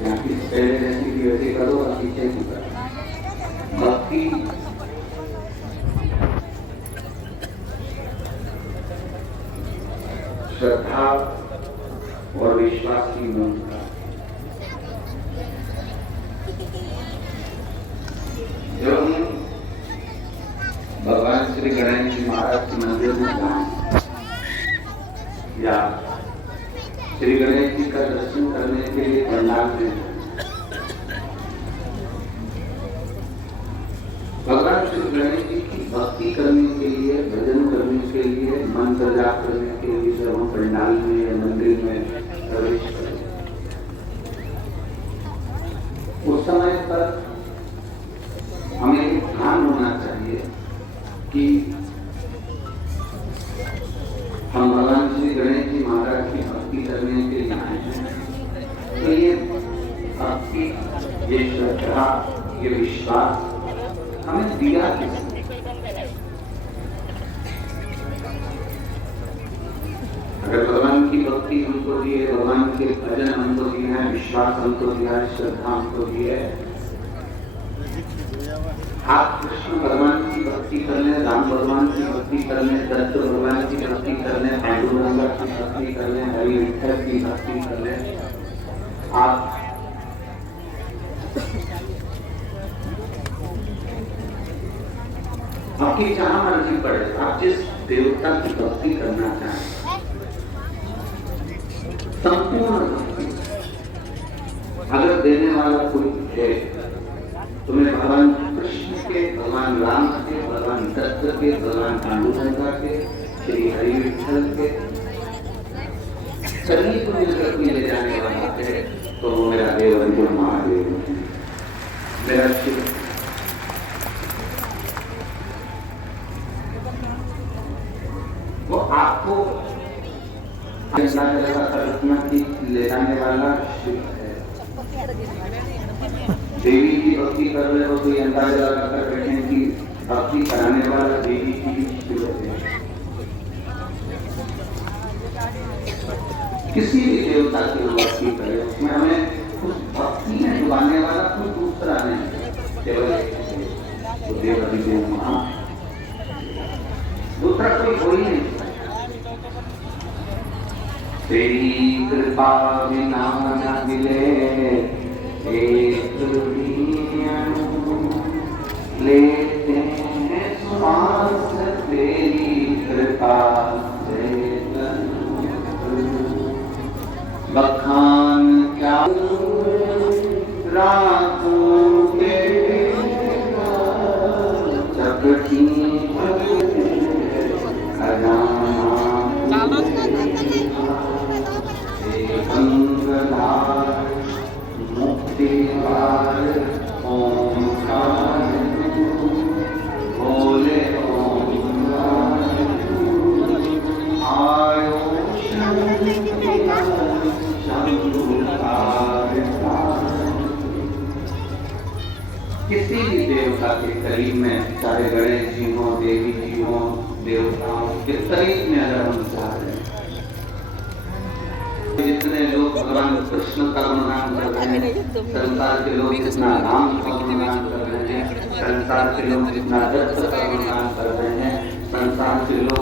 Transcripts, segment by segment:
यहाँ की पहले जैसी की वैसी करो और पीछे की करो। भक्ति श्रद्धा और विश्वास की मूलता। जब हम भगवान श्री गणेश जी महाराज के मंदिर में जाएं या श्री गणेश जी का दर्शन करने के लिए पंडाल में, भगवान श्री गणेश जी की भक्ति करने के लिए, भजन करने के लिए, मंत्र जाप करने के लिए जब हम पंडाल में या मंदिर में प्रवेश करें, उस समय पर हमें ध्यान होना चाहिए कि हम भगवान श्री गणेश जी महाराज की भक्ति करने के लिए आए हैं। तो ये भक्ति, ये श्रद्धा, ये विश्वास हमें दिया किसने? अगर भगवान की भक्ति हमको दी है, भगवान के भजन हमको दिए हैं, विश्वास हमको दिया है, श्रद्धा हमको दी है, आप कृष्ण भगवान की भक्ति कर लें, राम भगवान की भक्ति कर लें, दत्त भगवान की भक्ति कर लें, पांडुरंग की भक्ति कर लें, हरि विठल की भक्ति कर लें, आप आपकी जहां मर्जी पड़े, आप जिस देवता की भक्ति करना चाहें, संपूर्ण भक्ति अगर देने वाला कोई है, तुम्हें भगवान कृष्ण के, भगवान राम के, भगवान दत्त के, भगवान पांडुरंग के, श्री हरि विठल के सभी को मिलकर ले जाने वाला है, तो वो मेरा देव अंकुर महादेव है, मेरा शिव। वो आपको कल्पना की ले जाने वाला शिव है। देवी की भक्ति कर रहे हो तो ये अंदाजा लगाकर बैठे कि भक्ति कराने वाला देवी की भी शिव है। किसी भी देवता की भक्ति करे, उसमें हमें उस भक्ति में डुबाने वाला कोई दूसरा नहीं, केवल तो देव हरिदेव महा, दूसरा कोई हो ही नहीं। तेरी कृपा बिना न मिले एक लेते हैं श्वास, तेरी कृपा से बखान क्या रातों के जगती किसी भी देवता के करीब में, चाहे गणेश जी हो, देवी जी हो, देवताओं के करीब में अगर हम जा रहे हैं, जितने लोग भगवान कृष्ण का गुणगान कर रहे हैं, संसार के लोग जितना राम का गुणगान कर रहे हैं, संसार के लोग जितना दत्त का गुणगान कर रहे हैं, संसार के लोग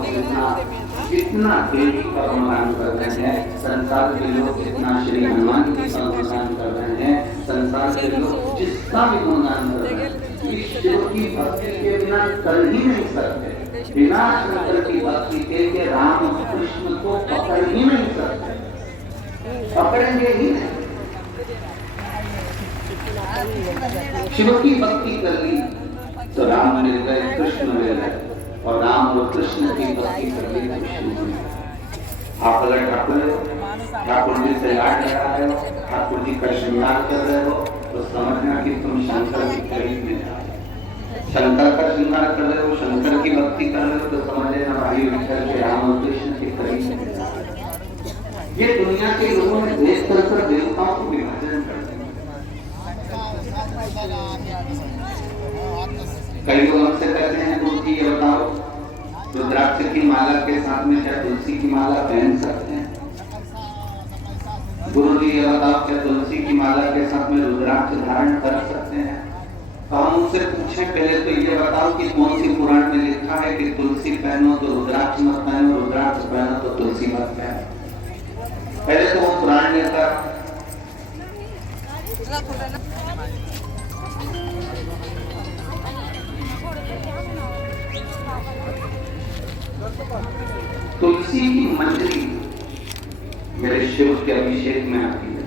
जितना देवी का गुणगान कर रहे हैं, संसार के लोग जितना श्री हनुमान जी का गुणगान कर रहे हैं, संसार के लोग जिसका भी गुणगान कर रहे हैं, इस शिव की भक्ति के बिना कर ही नहीं सकते। बिना शंकर की भक्ति के राम कृष्ण को पकड़ ही नहीं सकते, पकड़ेंगे ही नहीं। शिव की भक्ति कर ली तो राम मिल गए, कृष्ण मिल गए, और राम और कृष्ण की भक्ति कर ली तो शिव मिल गए। आप अगर ठाकुर जी से लाड लगा रहे हो, ठाकुर जी का श्रृंगार कर रहे हो, तो समझना कि तुम शंकर की करीब में जा रहे हो। शंकर का श्रृंगार कर रहे हो, शंकर की भक्ति कर रहे हो, तो समझ लेना भाई विठल के, राम और कृष्ण के करीब में जा रहे हो। ये दुनिया के लोगों ने देश कर देवताओं को विभाजन कर दिया। कई लोग हमसे कहते हैं गुरु जी ये बताओ, रुद्राक्ष की माला के साथ में क्या तुलसी की माला पहन सकते हैं? गुरु जी ये बताओ, क्या तुलसी की माला के साथ मुझसे पूछे पहले तो ये बताओ कि कौन सी पुराण में लिखा है कि तुलसी पहनो तो रुद्राक्ष मत पहनो, रुद्राक्ष पहनो तो तुलसी मत पहनो। पहले तो वो पुराण ने था। तुलसी की मंजरी मेरे शिव के अभिषेक में आती है।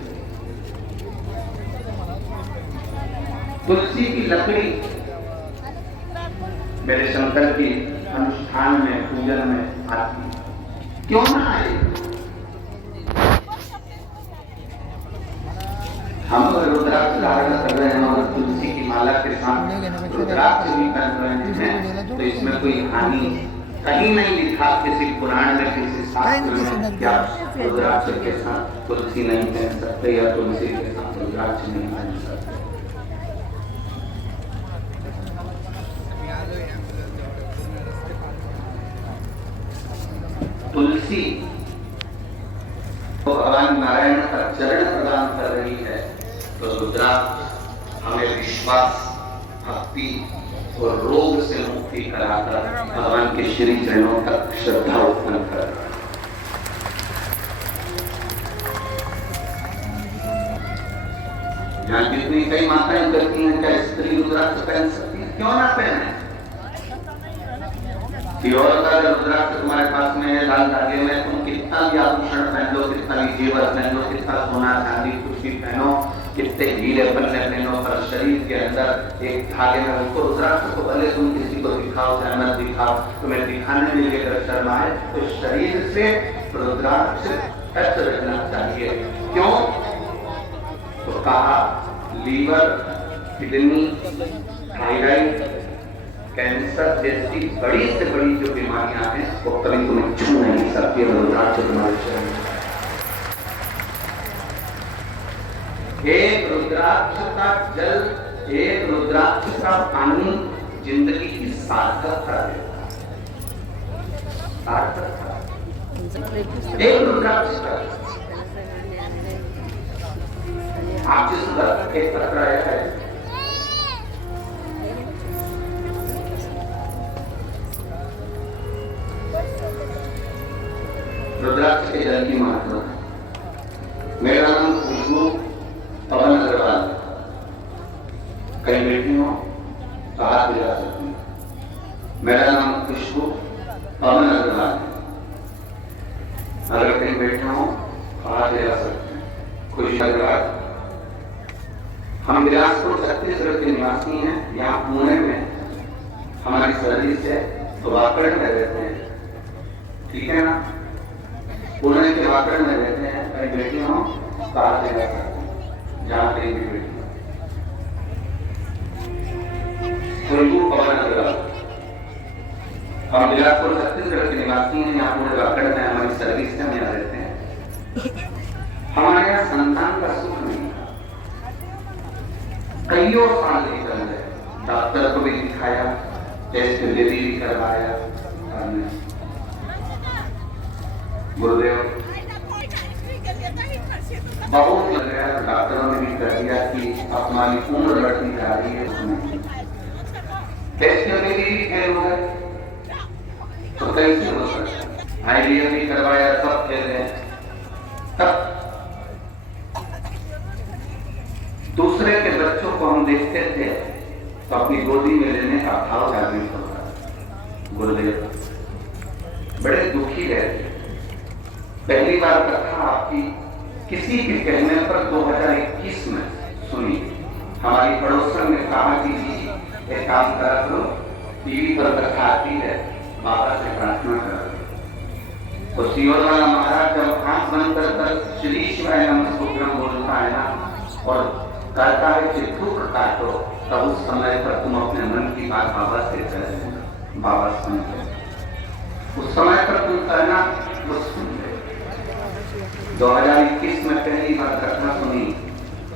तुलसी की लकड़ी मेरे शंकर की अनुष्ठान में, पूजन में आती है। क्यों ना आए? हम रुद्राक्ष धारण कर रहे हैं और तुलसी की माला के साथ रुद्राक्ष भी पहन रहे हैं, तो इसमें कोई हानि कहीं नहीं लिखा किसी पुराण में, किसी शास्त्र में क्या रुद्राक्ष के साथ तुलसी नहीं पहन सकते या तुलसी के साथ रुद्राक्ष नहीं पहन सकते। तुलसी तो भगवान नारायण का चरण प्रदान कर रही है, तो रुद्राक्ष हमें विश्वास, भक्ति और रोग से मुक्ति कराकर भगवान के श्री चरणों तक श्रद्धा उत्पन्न कर रहा है। यहाँ जितनी कई माताएं करती हैं, क्या स्त्री रुद्राक्ष पहन सकती है? क्यों ना पहने? प्योर का रुद्राक्ष तुम्हारे पास में है, लाल धागे में, तुम कितना भी आभूषण पहन लो, कितना भी जेवर पहन लो, कितना सोना चांदी कुछ भी पहनो, कितने हीरे पन्ने पहनो, पर शरीर के अंदर एक धागे में उनको रुद्राक्ष को भले तुम किसी को दिखाओ चाहे मत दिखाओ, तुम्हें दिखाने में अगर शर्म आए तो शरीर से रुद्राक्ष टच रखना चाहिए। क्यों? तो कहा लीवर, किडनी, थायराइड, कैंसर जैसी बड़ी से बड़ी जो बीमारियां हैं वो कभी तुम्हें छू नहीं सकती रुद्राक्ष तुम्हारे शरीर में। एक रुद्राक्ष का जल, एक रुद्राक्ष का पानी जिंदगी की सार्थकता देता है। सार्थकता एक रुद्राक्ष का आप जिस तरह एक पत्र आया है, रुद्राक्ष के जल की महत्व। मेरा नाम खुशबू पवन अग्रवाल, कहीं बैठी हो तो हाथ मिला सकती हूँ। मेरा नाम खुशबू पवन अग्रवाल, अगर कहीं बैठे हो तो हाथ मिला सकते हैं। खुश अग्रवाल। हम बिलासपुर छत्तीसगढ़ के निवासी हैं। यहाँ पुणे में हमारी सर्विस है, तो वाकड़ में रहते हैं, ठीक है ना? पुणे के वाकड़ में रहते हैं, कहीं बैठी हो तो हाथ मिला सकते हैं। जहाँ कहीं भी बैठी खुशबू पवन अग्रवाल। हम बिलासपुर छत्तीसगढ़ के निवासी हैं। यहाँ पूरे वाकड़ में हमारी सर्विस में यहाँ रहते हैं। हमारे यहाँ संतान का सुख नहीं था, कईयों साल निकल गए, डॉक्टर को भी दिखाया, टेस्ट भी करवाया, गुरुदेव बहुत लग गया, डॉक्टरों ने भी कर दिया कि हमारी उम्र बढ़ती जा रही है, टेस्ट में भी फेल हो गए, तो कैसे हो सकता? आईवीएफ भी करवाया, सब फेल है। तब दूसरे के बच्चों को हम देखते थे तो अपनी गोदी में लेने का भाव जागृत होता। गुरुदेव बड़े दुखी रहते। पहली बार कथा आपकी किसी के कहने पर 2021 में सुनी। हमारी पड़ोसन ने कहा कि जी एक काम करा करो, टीवी पर कथा आती है, बाबा से प्रार्थना करो। तो सियोर वाला महाराज जब आंख बंद कर श्री शिवाय नमः स्तोत्रम बोलता है ना और कहता है कि दुख काटो, तब उस समय पर तुम अपने मन की बात बाबा से करें, बाबा सुन ले। उस समय पर तुम कहना वो सुन ले। 2021 में पहली बार घटना सुनी,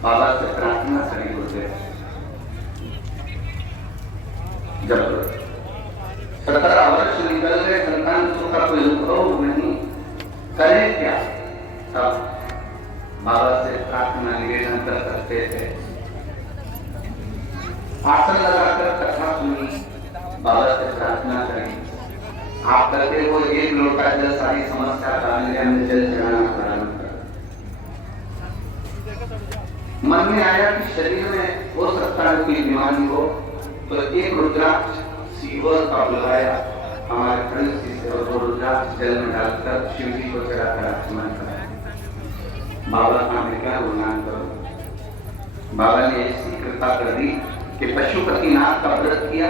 बाबा से प्रार्थना करी होते। जब 17 वर्ष निकल गए, संतान सुख का कोई अनुभव नहीं, करे क्या? तब बाबा से प्रार्थना निवेदन कर सकते थे। आसन लगाकर कथा सुनी, बाबा से प्रार्थना करें। आप करते हो एक लोटा जल सारी समस्या का में जल चढ़ाना प्रारंभ कर। मन में आया कि शरीर में हो सकता है कोई बीमारी हो, तो एक रुद्राक्ष सीवर का बुलाया हमारे खंड से और वो रुद्राक्ष जल में डालकर शिव जी को चढ़ाकर आचमन कराया। बाबा का मैं क्या गुणगान करूं। बाबा ने ऐसी कृपा कर दी कि पशुपतिनाथ का व्रत किया,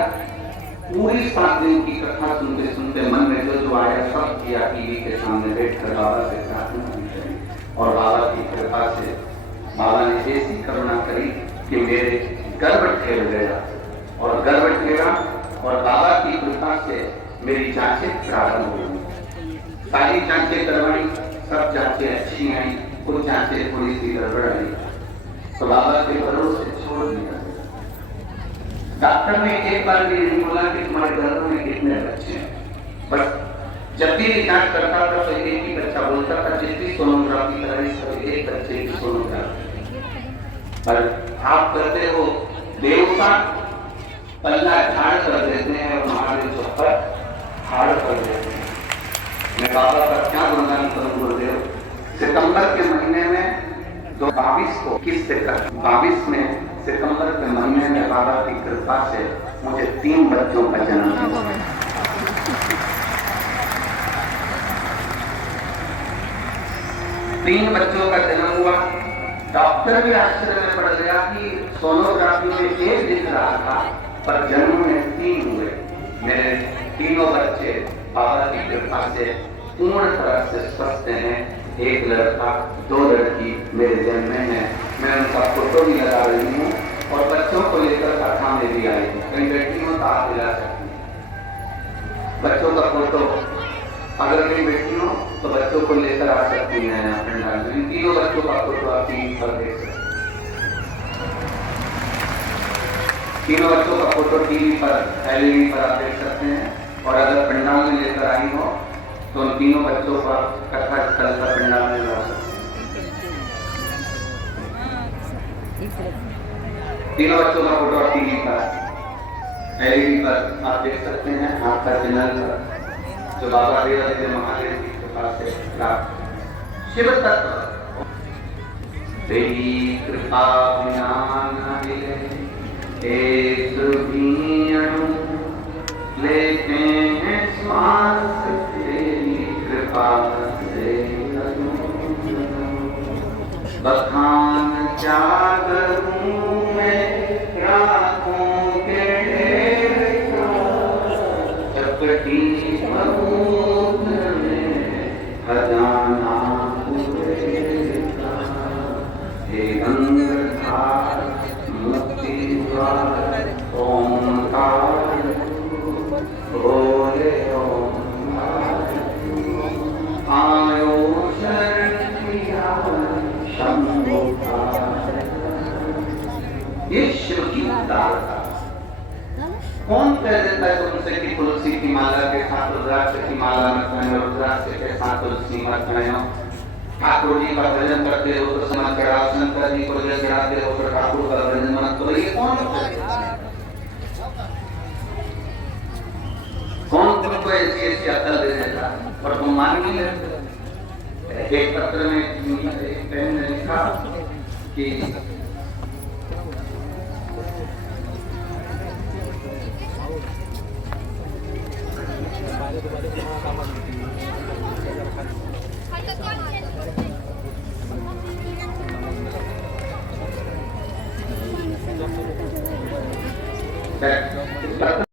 पूरी 7 दिन की कथा सुनते सुनते मन में जो आया सब किया, टीवी के सामने बैठकर बाबा से प्रार्थना की और बाबा की कृपा से बाबा ने ऐसी करुणा करी कि मेरे गर्भ ठहर गया और गर्भ ठहरा और बाबा की कृपा से मेरी जांचें प्रारंभ हो गई। सारी जांचें करवाई, सब जांचें अच्छी आई, कुछ जांचें थोड़ी सी गड़बड़ आई, तो बाबा के भरोसे छोड़ दिया। डॉक्टर ने एक बार भी नहीं बोला कि तुम्हारे गर्भ में कितने बच्चे हैं, बस जब भी जांच करता था तो एक ही बच्चा बोलता था, जितनी सोनोग्राफी कराई सब एक बच्चे की सोनोग्राफी। पर आप करते हो देवता पल्ला झाड़ कर देते हैं और महादेव जो पर हाड़ कर देते हैं। मैं बाबा का क्या गुणगान करूं गुरुदेव। सितंबर के महीने में 22 को 22 में सितंबर के महीने में बाबा की कृपा से मुझे 3 बच्चों का जन्म हुआ। 3 बच्चों का जन्म हुआ। डॉक्टर भी आश्चर्य में पड़ गया कि सोनोग्राफी में 1 दिख रहा था पर जन्म में 3 हुए। मेरे तीनों बच्चे बाबा की कृपा से पूर्ण तरह से स्वस्थ हैं। 1 लड़का 2 लड़की मेरे जन्म में है। मैं उनका फोटो भी लगा रही हूँ और बच्चों को लेकर कथा में भी आई हूँ। कहीं बेटी हो तो आप दिला सकती हैं बच्चों का फोटो। अगर कहीं बेटी हो तो बच्चों को लेकर आ सकती हैं। इन तीनों बच्चों का फोटो आप टीवी पर देख सकते हैं। तीनों बच्चों का फोटो टीवी पर एलईडी पर आप देख सकते हैं। और अगर पंडाल में लेकर आई हो तो उन तीनों बच्चों का कथा स्थल पर पंडाल में ला सकते हैं। तीनों बच्चों का फोटो टीवी पर एलईडी पर आप देख सकते हैं। आपका चैनल पर जो बाबा देवादिदेव महादेव की कृपा से प्राप्त शिव तत्व तेरी कृपा बिना न मिले एक भी अणु लेते हैं श्वास तेरी कृपा से बखान क्या करूं मैं रातों के ढेर चपटी समुद्र में खजाना हे गंगाधार मुक्ति द्वार ओंकार बोले ओंकार आयो शरण किया शंभो ये शिव की दाता। कौन कह देता है तुमसे कि तुलसी की माला के साथ रुद्राक्ष की माला मत पहनो, रुद्राक्ष के साथ तुलसी मत पहनो। ठाकुर जी का भजन करते हो तो समझ चढ़ाओ, शंकर जी को जल चढ़ाते हो तो ठाकुर का भजन मत करो। ये कौन तुमको ऐसी अकल दे देता और तुम मान नहीं लेते। एक पत्र में एक पेन ने लिखा कि